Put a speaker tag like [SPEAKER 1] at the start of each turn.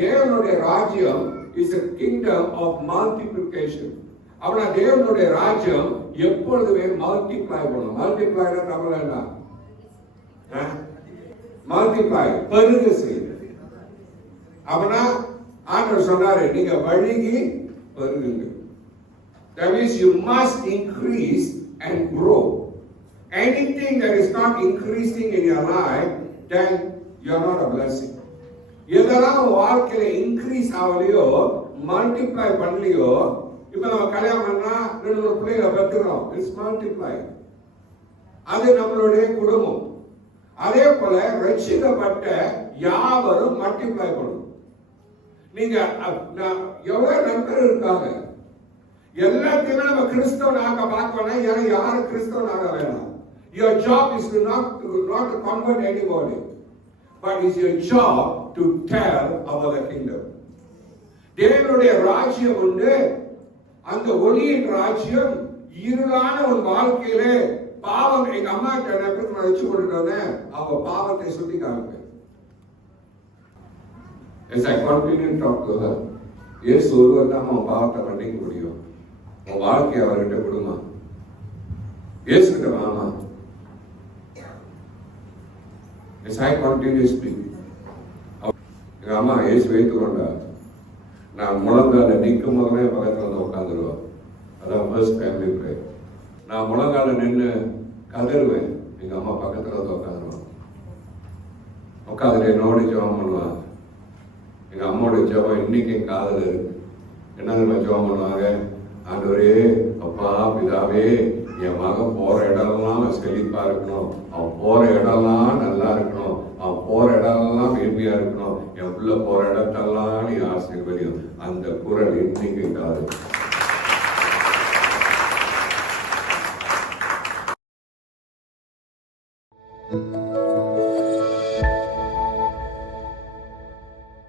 [SPEAKER 1] தேவனுடைய ராஜ்யம் is kingdom of multiplication அப்படின்னா தேவனுடைய ராஜ்யம் எப்பொழுதுமே மல்டிப்ளை பண்ணும் மல்டிப்ளைனா தமிழ் என்ன மல்டிப்ளை பெருக செய்யுது அப்படின்னா ஆண்டவர் சொன்னாரு நீங்க வழுகி பெருகுங்க That means you must increase and grow. Anything that is not increasing in your life, then you are not a blessing. எதெல்லாம் வாழ்க்கையில இன்க்ரீஸ் ஆகலையோ மல்டிப்ளை பண்ணலையோ இப்ப நம்ம கல்யாணம் பண்ணா ரெண்டு மூணு பிள்ளைகளை பெற்றுக்கிறோம். இட்ஸ் மல்டிப்ளை அது நம்மளுடைய குடும்பம். அதே போல ரட்சிக்கப்பட்ட யாவரும் மல்டிப்ளை பண்ணும். நீங்க நான் எவ்வளவு நண்பர் இருக்காங்க? எல்லாத்தையுமே நம்ம கிறிஸ்தவனாக பார்க்கணும் ஏன்னா யாரும் கிறிஸ்தவனாக வேணாம். Your job is not not convert anybody but it's your job to tell about the kingdom. தேவனுடைய ராஜ்யம் உண்டு. அந்த ஒளியின் ராஜ்யம் இருளான ஒரு வாழ்க்கையிலே பாவம் எங்க அம்மா கிட்ட நான் வச்சு கொண்டுட்டு வந்தேன்? பாவத்தை சுட்டி காமிப்பேன் As I continue to talk to her, இயேசு ஒருவர் தான் அவன் பாவத்தை மன்னிக்க முடியும். உன் வாழ்க்கையை அவர்கிட்ட கொடுமா? இயேசு வாமா? As I continue எங்க அம்மா ஏசி வைத்து கொண்டா நான் முழங்கால நிற்கும் போதே பக்கத்துல வந்து உட்காந்துருவேன் அதான் ஃபர்ஸ்ட் ஃபேமிலி ப்ரே நான் முழங்கால நின்று கதறுவேன் எங்க அம்மா பக்கத்துல வந்து உட்காந்துருவான் உட்காந்துட்டு என்னோட ஜெபம் பண்ணுவான் எங்க அம்மாவோட ஜெபம் இன்னைக்கு என் இருக்கு என்ன தெரியுமா ஜெபம் பண்ணுவாங்க ஆண்டவரே அப்பா பிதாவே என் மகன் போற இடம்லாம் அவன் செழிப்பா இருக்கணும். அவன் போற இடம்லாம் நல்லா இருக்கணும். அவன் போற இடம்லாம் மேன்மையா இருக்கணும். என் புள்ள போற இடத்தெல்லாம் நீ ஆசீர்வதியும். அந்த குரல் இன்னைக்கு காது.
[SPEAKER 2] thank you